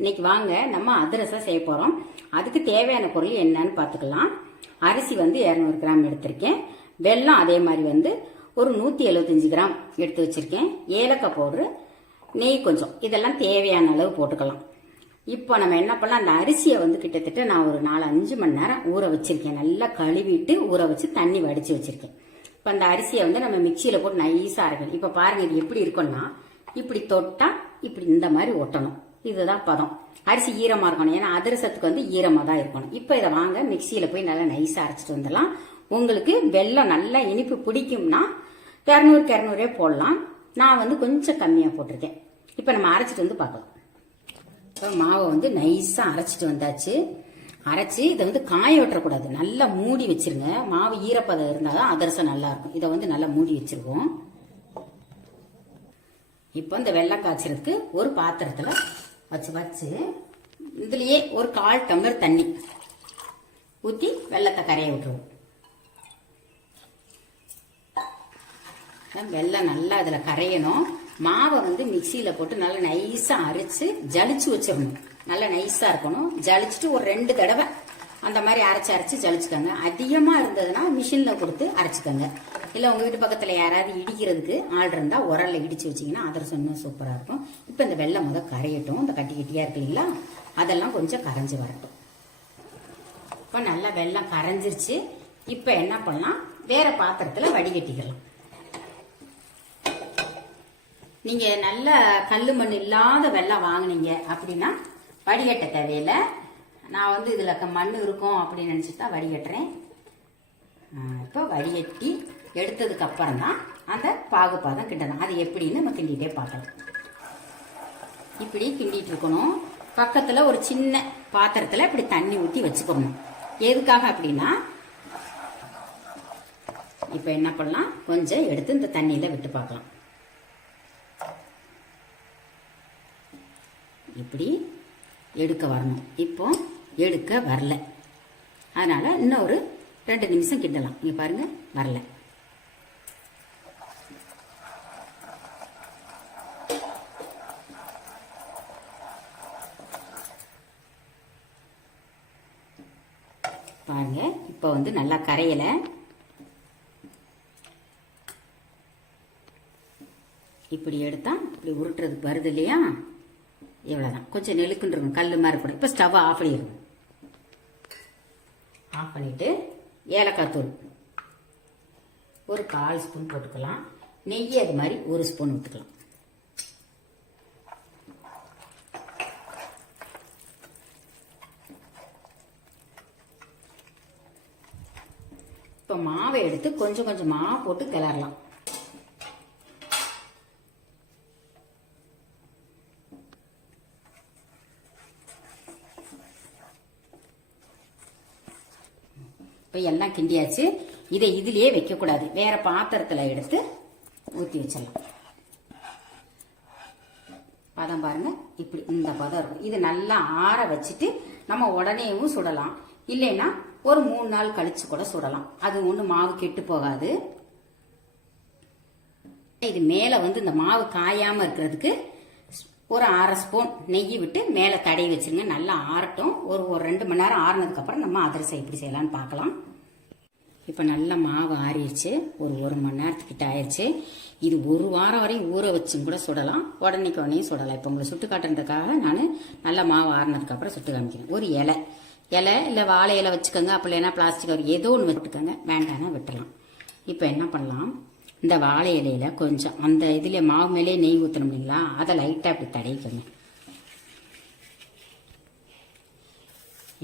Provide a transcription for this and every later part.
இன்னைக்கு வாங்க நம்ம அதிரசம் செய்ய போறோம். அதுக்கு தேவையான பொருள் என்னன்னு பார்த்துக்கலாம். அரிசி வந்து 200 கிராம் எடுத்திருக்கேன். வெல்லம் அதே மாதிரி வந்து ஒரு 175 கிராம் எடுத்து வச்சிருக்கேன். ஏலக்காய் பவுடரு, நெய் கொஞ்சம், இதெல்லாம் தேவையான அளவு போட்டுக்கலாம். இப்போ நம்ம என்ன பண்ணலாம், அந்த அரிசியை வந்து கிட்டத்தட்ட நான் ஒரு 4-5 மணி நேரம் ஊற வச்சிருக்கேன். நல்லா கழுவிட்டு ஊற வச்சு தண்ணி வடிச்சு வச்சிருக்கேன். இப்போ அந்த அரிசியை வந்து நம்ம மிக்சியில போட்டு நைஸா அரைக்கணும். இப்போ பாருங்க, இது எப்படி இருக்கும்னா, இப்படி தொட்டா இப்படி இந்த மாதிரி ஒட்டணும். இதுதான் பதம். அரிசி ஈரமா இருக்கணும், ஏன்னா அதிரசத்துக்கு வந்து ஈரமா தான் இருக்கணும். இப்போ இதை வாங்க மிக்சியில போய் நல்லா நைஸா அரைச்சிட்டு வந்துடலாம். உங்களுக்கு வெல்லம் நல்லா இனிப்பு பிடிக்கும்னா 200 போடலாம். நான் வந்து கொஞ்சம் கம்மியா போட்டிருக்கேன். இப்போ நம்ம அரைச்சிட்டு வந்து பார்க்கலாம். இப்போ மாவை வந்து நைஸா அரைச்சிட்டு வந்தாச்சு. அரைச்சி இதை வந்து காய விட்டுறக்கூடாது, நல்லா மூடி வச்சிருங்க. மாவு ஈரப்பதம் இருந்தாதான் அதிரசம் நல்லா இருக்கும். இதை வந்து நல்லா மூடி வச்சிருக்கோம். இப்போ இந்த வெல்லம் காய்ச்சறதுக்கு ஒரு பாத்திரத்துல வச்சு இதுலயே ஒரு 1/4 டம்ளர் தண்ணி ஊத்தி வெல்லத்தை கரைய விட்டுருவோம். வெல்லம் நல்லா அதுல கரையணும். மாவை வந்து மிக்சியில போட்டு நல்லா நைஸா அரைச்சு ஜலிச்சு வச்சிடணும். நல்லா நைஸா இருக்கணும். ஜலிச்சுட்டு ஒரு 2 தடவை அந்த மாதிரி அரைச்சு ஜலிச்சுக்கோங்க. அதிகமா இருந்ததுன்னா மிஷின்ல கொடுத்து அரைச்சுக்கோங்க. இல்ல உங்க வீட்டு பக்கத்துல யாராவது இடிக்கிறதுக்கு ஆள் இருந்தா உரல்ல இடிச்சு வச்சீங்கன்னா அதிரசம் இன்னும் சூப்பரா இருக்கும். இப்ப இந்த வெல்லம் முத கரையட்டும். இந்த கட்டி கட்டியா இருக்கு இல்லைங்களா, அதெல்லாம் கொஞ்சம் கரைஞ்சு வரட்டும். இப்ப நல்லா வெல்லம் கரைஞ்சிருச்சு. இப்ப என்ன பண்ணலாம், வேற பாத்திரத்துல வடிகட்டிக்கலாம். நீங்க நல்ல கல்லு மண் இல்லாத வெல்லம் வாங்கினீங்க அப்படின்னா வடிகட்ட தேவையில்லை. நான் வந்து இதுல மண் இருக்கும் அப்படின்னு நினைச்சிட்டு தான் வடிகட்டுறேன். இப்போ வடிகட்டி எடுத்ததுக்கு அப்புறம் தான் அந்த பாகுபாதம் கிண்டணும். அது எப்படின்னு நம்ம கிண்டிகிட்டே பார்க்கலாம். இப்படி கிண்டிட்டு இருக்கணும். பக்கத்துல ஒரு சின்ன பாத்திரத்துல இப்படி தண்ணி ஊற்றி வச்சுக்கணும். எதுக்காக அப்படின்னா, இப்ப என்ன பண்ணலாம், கொஞ்சம் எடுத்து இந்த தண்ணியில விட்டு பார்க்கலாம். இப்படி எடுக்க வரணும். இப்போ எடுக்க வரல, அதனால இன்னும் ஒரு 2 நிமிஷம் கிண்டலாம். இங்க பாருங்க, வரல. பாருங்க, இப்ப வந்து நல்லா கரையல. இப்படி எடுத்தா இப்படி உருட்டுறதுக்கு வருது இல்லையா, இவ்வளவுதான். கொஞ்சம் நெழுக்குன்னு இருக்கும், கல்லு மாதிரி இருக்கணும். இப்ப ஸ்டவ் ஆஃப் பண்ணிடுவோம். ஆஃப் பண்ணிட்டு ஏலக்காய் தூள் ஒரு 1/4 ஸ்பூன் போட்டுக்கலாம். நெய் அது மாதிரி 1 ஸ்பூன் ஊற்றுக்கலாம். இப்ப மாவை எடுத்து கொஞ்சம் கொஞ்சமா போட்டு கிளறலாம். இப்போ எல்லாம் கிண்டியாச்சு. இதை இதுலயே வைக்க கூடாது, வேற பாத்திரத்துல எடுத்து ஊத்தி வச்சிடலாம். பதம் பாருங்க, இப்படி இந்த பதம் இருக்கும். இது நல்லா ஆற வச்சுட்டு நம்ம உடனேவும் சுடலாம், இல்லைன்னா ஒரு 3 நாள் கழிச்சு கூட சுடலாம். அது ஒண்ணு மாவு கெட்டு போகாது. இது மேல வந்து இந்த மாவு காயாம இருக்கிறதுக்கு ஒரு 1/2 ஸ்பூன் நெய் விட்டு மேல தடவி வச்சிருங்க. நல்லா ஆறட்டும். ஒரு 2 மணி நேரம் ஆறுனதுக்கு அப்புறம் நம்ம அதிரசம் எப்படி செய்யலாம்னு பார்க்கலாம். இப்ப நல்லா மாவு ஆறிடுச்சு. ஒரு 1 மணி நேரத்துக்கிட்ட ஆயிடுச்சு. இது 1 வாரம் வரையும் ஊற வச்சும் கூட சுடலாம், உடனே சுடலாம். இப்ப உங்களை சுட்டு காட்டுறதுக்காக நான் நல்லா மாவு ஆறினதுக்கு அப்புறம் சுட்டு காமிக்கிறேன். ஒரு இலை இல்ல வாழை இலை வச்சுக்கோங்க, அப்படி இல்லைன்னா பிளாஸ்டிக் ஒரு ஏதோ ஒன்று வச்சுக்கோங்க, வேண்டாம்னா விட்டுலாம். இப்ப என்ன பண்ணலாம், இந்த வாழை இலையில கொஞ்சம் அந்த இதுல மாவு மேலே நெய் ஊற்றணும் இல்லைங்களா, அதை லைட்டா இப்படி தடவிக்கோங்க.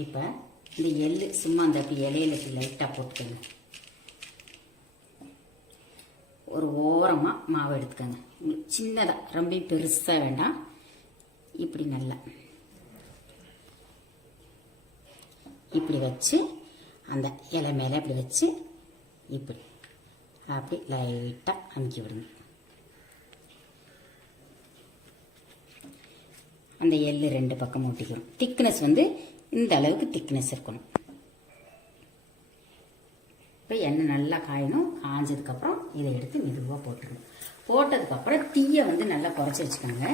இப்ப இந்த எள்ளு சும்மா அந்த இலையில லைட்டா போட்டுக்கோங்க. ஒரு ஓரமா மாவு எடுத்துக்கோங்க. சின்னதா, ரொம்ப பெருசா வேண்டாம். இப்படி நல்லா இப்படி வச்சு அந்த இலை மேல இப்படி வச்சு இப்படி அப்படி லைட்டா அமுக்கி விடுங்க. அந்த எள்ளு 2 பக்கம் ஒட்டிக்கிறோம். திக்னஸ் வந்து இந்த அளவுக்கு திக்னஸ் இருக்கணும். இப்போ எண்ணெய் நல்லா காயணும். காஞ்சதுக்கப்புறம் இதை எடுத்து மெதுவாக போட்டுருங்க. போட்டதுக்கப்புறம் தீயை வந்து நல்லா குறைச்சி வச்சுக்கோங்க.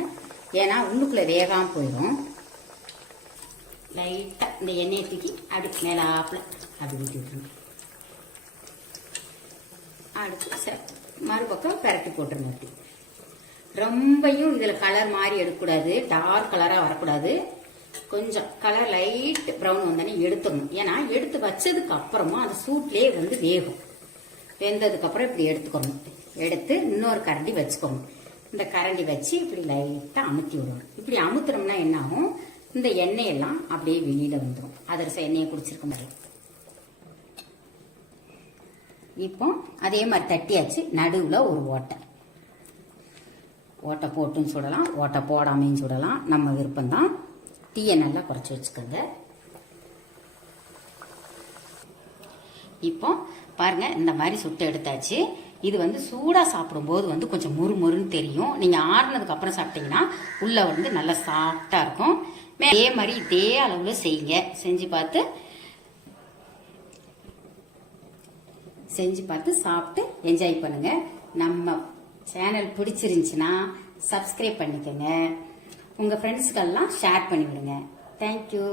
ஏன்னா உள்ளுக்குள்ளே வேகாமல் போயிடும். லைட்டா இந்த எண்ணெயை தூக்கி அப்படி மேலாப்புல அப்படி ஊற்றி விட்டுருங்க. அடுத்து மறுபக்கம் பரட்டி போட்டுருங்க. அப்படி ரொம்பையும் இதுல கலர் மாறி எடுக்கக்கூடாது, டார்க் கலரா வரக்கூடாது. கொஞ்சம் கலர் லைட் ப்ரௌன் வந்தானே எடுத்துடணும். ஏன்னா எடுத்து வச்சதுக்கு அப்புறமா அந்த சூட்லயே வந்து வேகும். வெந்ததுக்கு அப்புறம் இப்படி எடுத்துக்கணும். எடுத்து இன்னொரு கரண்டி வச்சுக்கணும். இந்த கரண்டி வச்சு இப்படி லைட்டா அமுத்தி விடணும். இப்படி அமுத்துறோம்னா என்ன ஆகும், இந்த எண்ணெயெல்லாம் அப்படியே வெளியில வந்துடும். அதிரசம் எண்ணெயை குடிச்சிருக்க மாதிரி. இப்போ அதே மாதிரி தட்டியாச்சு. நடுவுல ஒரு ஓட்டை போட்டும் சுடலாம், ஓட்டை போடாமையும் சுடலாம், நம்ம விருப்பம்தான். தீயை நல்லா குறைச்சி வச்சுக்கோங்க. இப்போ பாருங்க, இந்த மாதிரி சுட்டு எடுத்தாச்சு. இது வந்து சூடா சாப்பிடும்போது வந்து கொஞ்சம் முறுமுறுன்னு தெரியும். நீங்க ஆறுனதுக்கு அப்புறம் சாப்பிட்டீங்கன்னா உள்ள வந்து நல்லா சாஃப்டா இருக்கும். இதே மாதிரி இதே அளவுல செய்யுங்க. செஞ்சு பார்த்து சாப்பிட்டு என்ஜாய் பண்ணுங்க. நம்ம சேனல் பிடிச்சிருந்துச்சுன்னா சப்ஸ்கிரைப் பண்ணிக்கோங்க. உங்க ஃப்ரெண்ட்ஸ்க்கெல்லாம் ஷேர் பண்ணி விடுங்க. தேங்க்யூ.